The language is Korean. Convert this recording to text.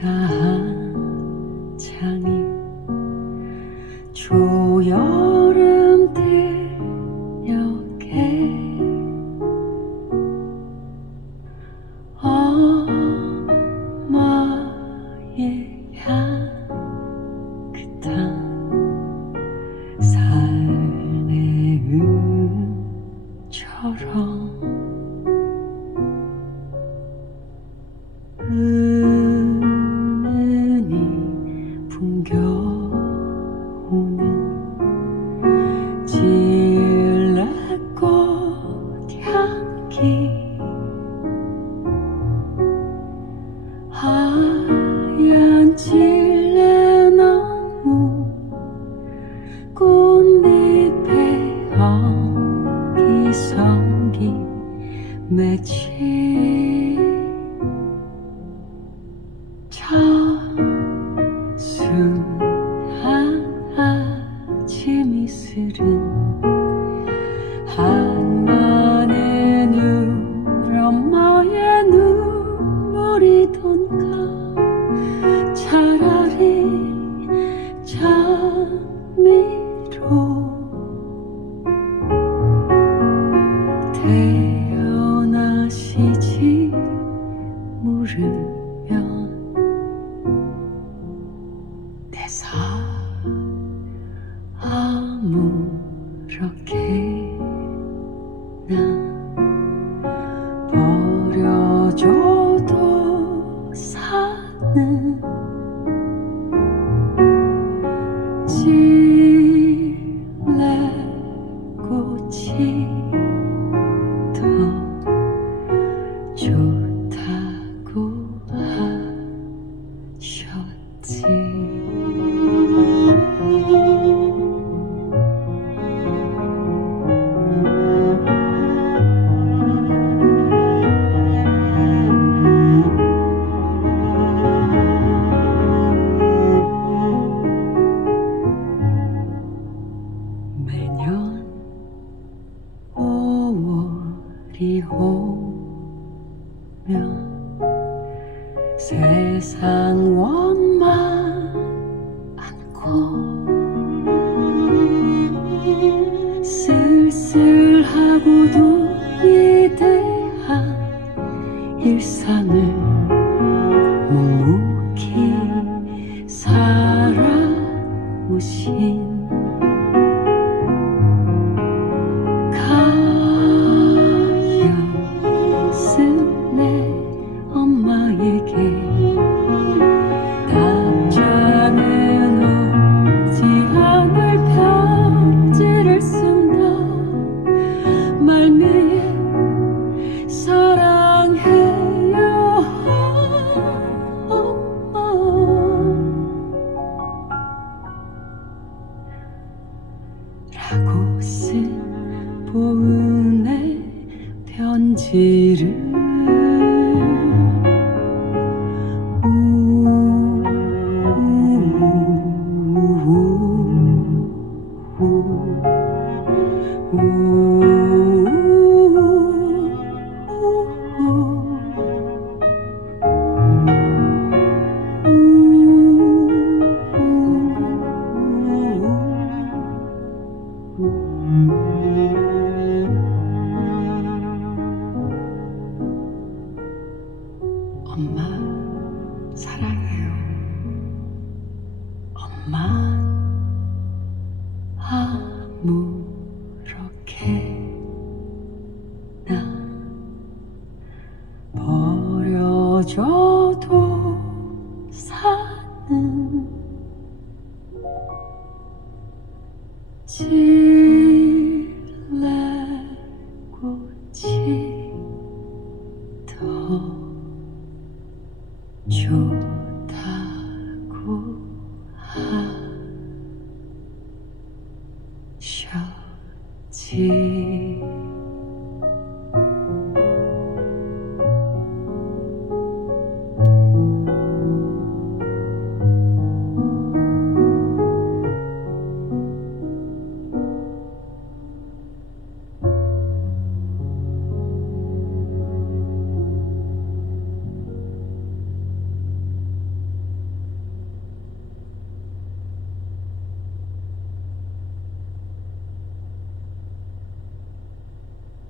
kahana. 꽃잎에 엉기성기 맺힌 태어나시지 물으면 내 삶 아무렇게나 버려줘도 사는 질레꽃이 5월이 오면 세상 원만 안고 쓸쓸하고도 위대한 일상을 묵묵히 살아오신 一い」 엄마 사랑해요. 엄마 아무렇게나 버려줘도 사는 질 秋